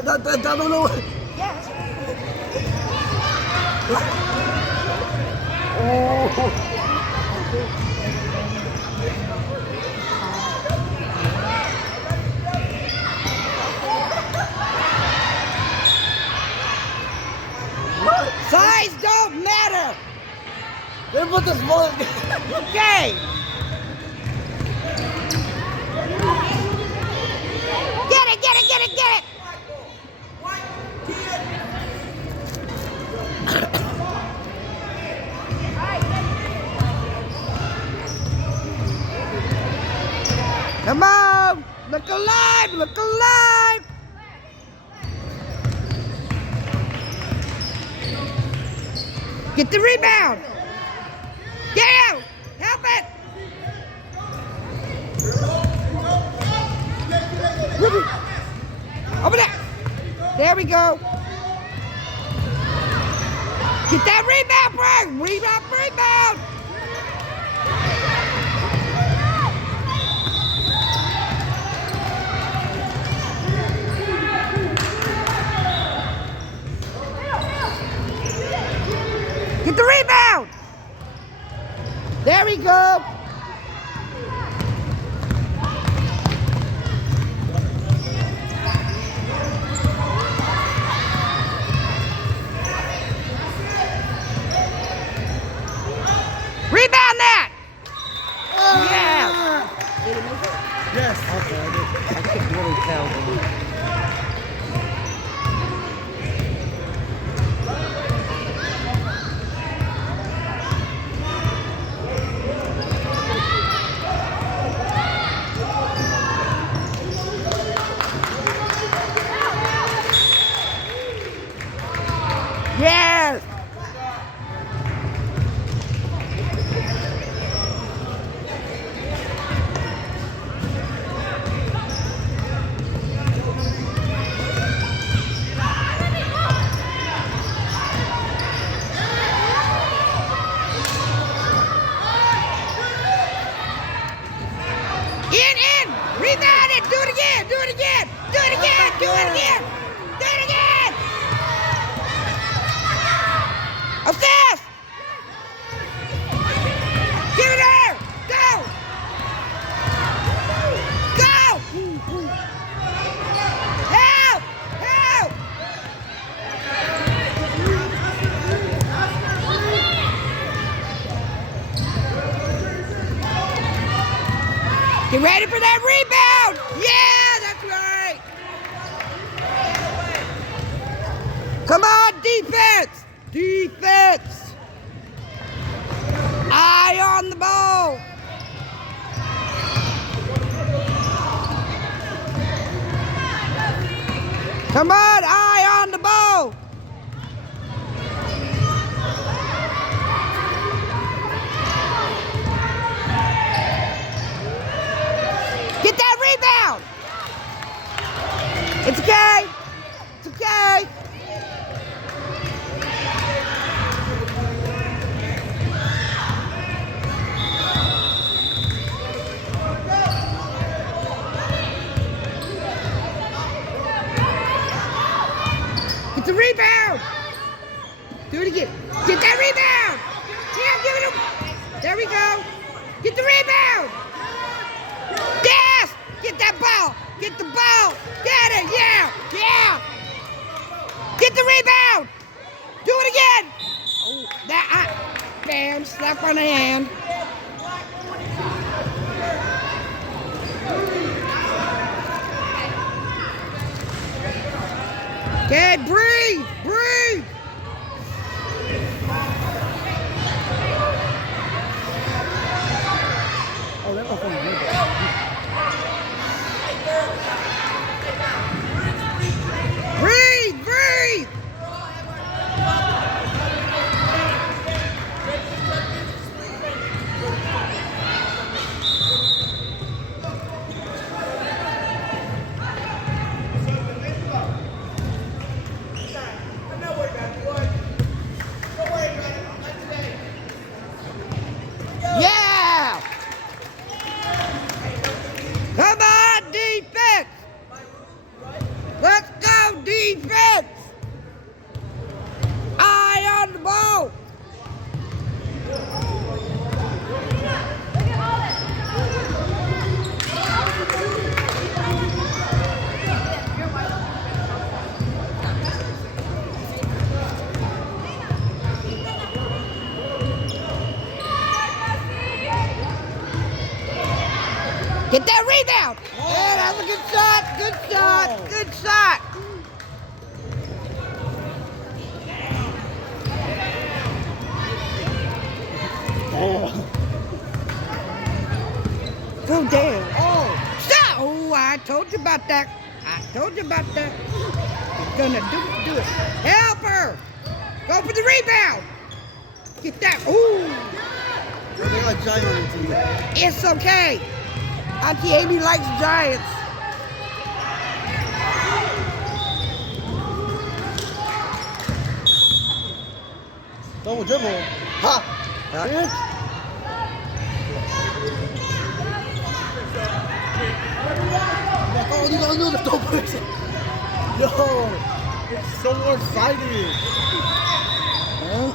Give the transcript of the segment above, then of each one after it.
don't know. Oh. Size don't matter. They put the small. Okay. Get it, get it, get it, get it. Come on. Look alive, look alive. Get the rebound. Get out. Help it. Over there. There we go. Get that rebound, Frank. Rebound, rebound. Get the rebound. There we go. Rebound that. Yeah. Did he make it? Yes. Okay, I couldn't really tell. Yes! In! Rebound it! Do it again! Do it again! Do it again! Do it again! Do it again! Assist! Give it there! Go! Go! Help! Help! Get ready for that rebound! Yeah, that's right! Come on, defense! Defense! Eye on the ball! Come on, eye on the ball! Get that rebound! It's okay! It's okay! Get the rebound! Do it again. Get that rebound! Yeah, give it him! There we go! Get the rebound! Yes! Get that ball! Get the ball! Get it! Yeah! Yeah! Get the rebound! Do it again! Oh, bam! Slap on the hand. Okay, breathe! Breathe! Oh, that was funny. Breathe! Breathe! Yeah! Get that rebound. Yeah, that's a good shot. Good shot. Good shot. Oh. Go down. Oh. Stop. Oh, I told you about that. I told you about that. You're gonna do it. Help her. Go for the rebound. Get that. Ooh. They got a giant on the team. It's okay. Auntie Amy likes giants. Double dribble. Ha! Bitch. Oh, you don't know the double. Yo, it's so exciting. Huh?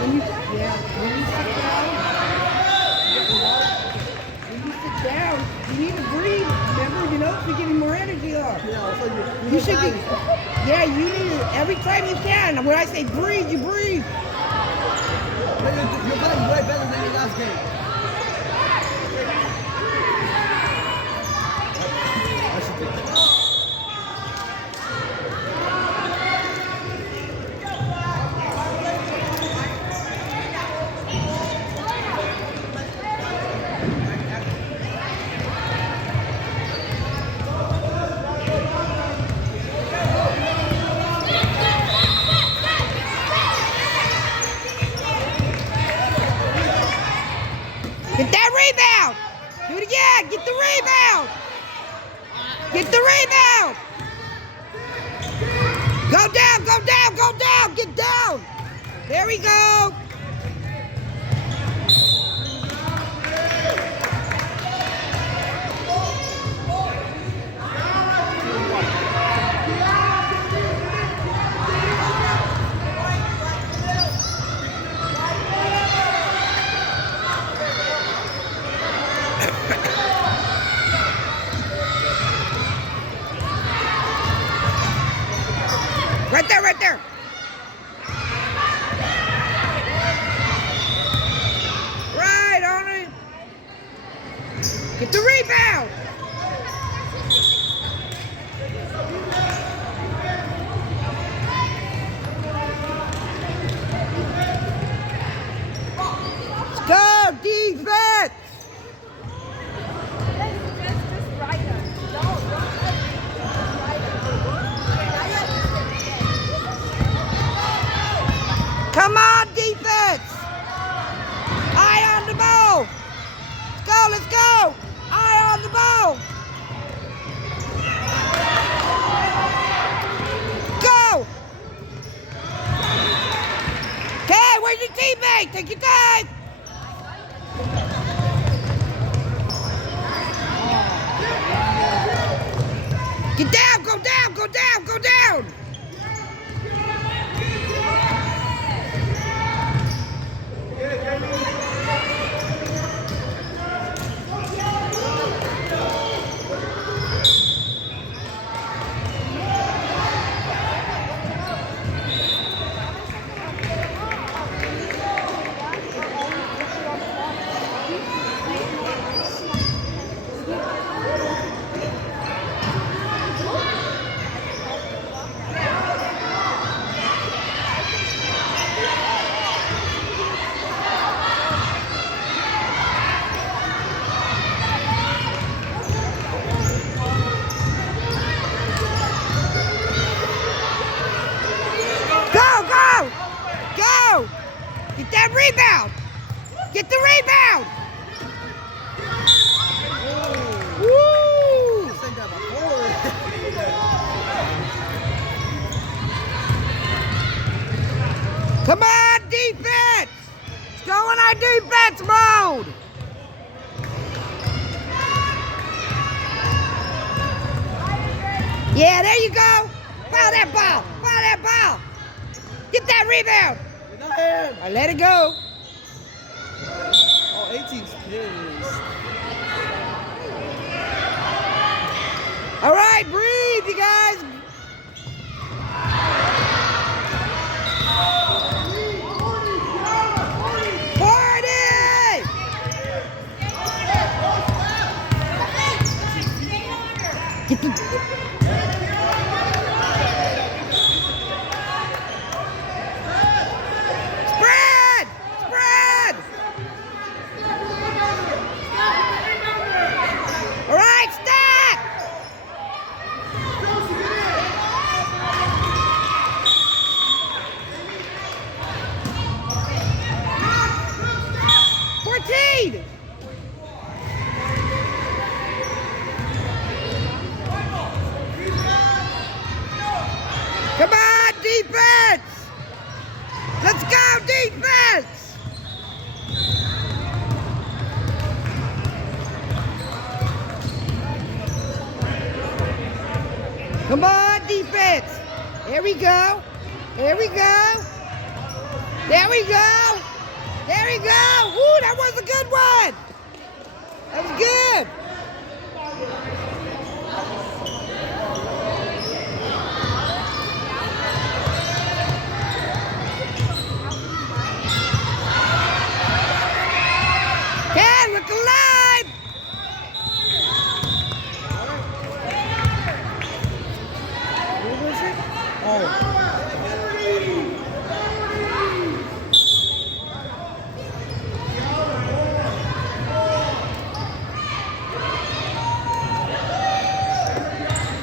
When you sit down, you need to breathe. Remember, you're getting more energy off. Yeah, so You should be. Yeah, you need to every time you can. When I say breathe, you breathe. You're playing way better than your last game. I should think. Get that rebound. Do it again. Get the rebound. Get the rebound. Go down, go down, go down. Get down. There we go. Right there, right there. Right on it. Get the rebound. Let's go, defense. Come on, defense! Eye on the ball! Let's go, let's go! Eye on the ball! Go! Okay, where's your teammate? Take your time! Get down, go down, go down, go down! Go! Get that rebound! Get the rebound! Woo! Come on, defense! Let's go in our defense mode! Yeah, there you go! Foul that Get that rebound. Get that hand. I let it go. Oh, 18's pissed. All right, breathe, you guys. Get the... Spread! Spread! All right, stop! Come on, defense! Let's go, defense! Come on, defense! There we go. There we go. There we go. There we go. Woo, that was a good one. That was good. Ken, look alive. What was it? Oh.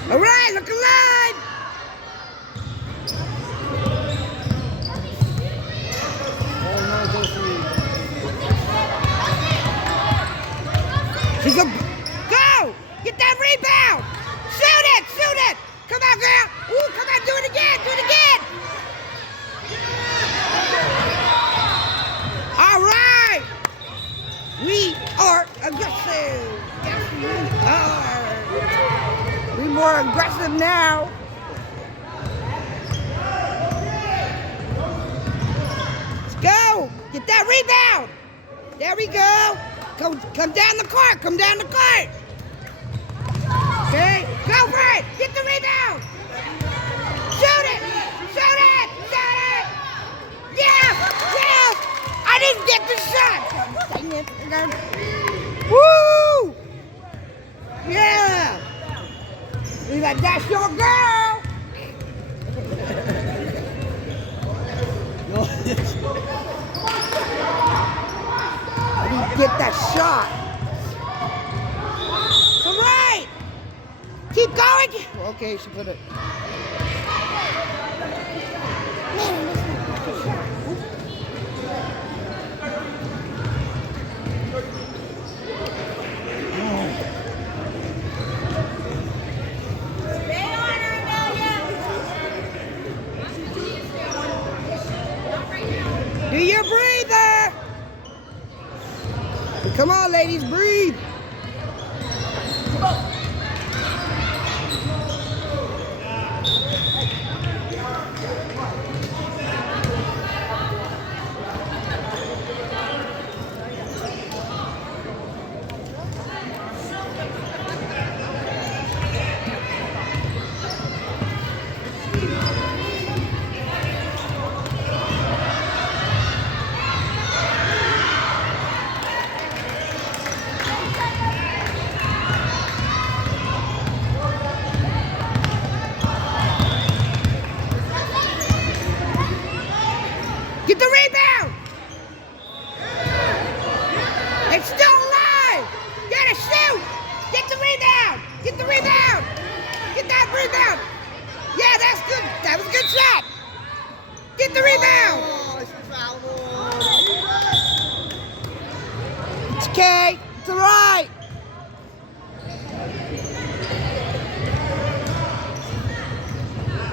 All right, look alive. Oh no, Josie. She's a go. Get that rebound. Shoot it. Shoot it. Come on, girl. Ooh, come on. Do it again. Do it again. All right. We are aggressive. Yes, we are. We're more aggressive now. Let's go. Get that rebound. There we go. Come down the court. Come down the court. Okay. Go for it. Get the rebound. Shoot it. Shoot it. Shoot it. Yes. Yes. I didn't get the shot. Dang it. Woo. Yeah. He's like, that's your girl. No, it's I didn't get that shot. All right. Keep going. Okay, she put it. Do your breather. Come on, ladies, breathe. Get the rebound! It's still alive! Get a shoot! Get the rebound! Get the rebound! Get that rebound! Yeah, that's good. That was a good shot. Get the rebound! Oh, it's foul. It's okay. It's all right.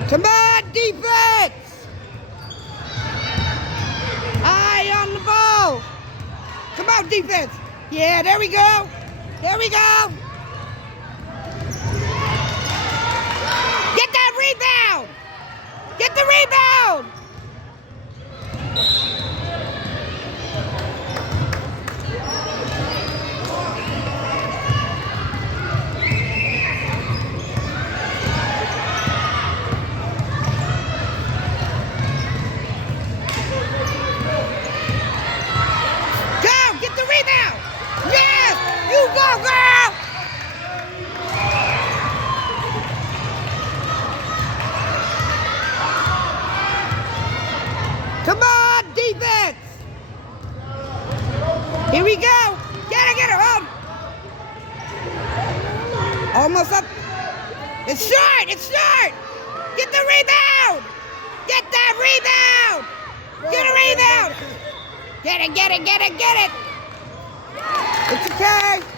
Come on, defense! Eye on the ball. Come on, defense. Yeah, there we go. There we go. Get that rebound. Get the rebound. Almost up. It's short. It's short. Get the rebound. Get that rebound. Get a rebound. Get it, get it, get it, get it. It's okay.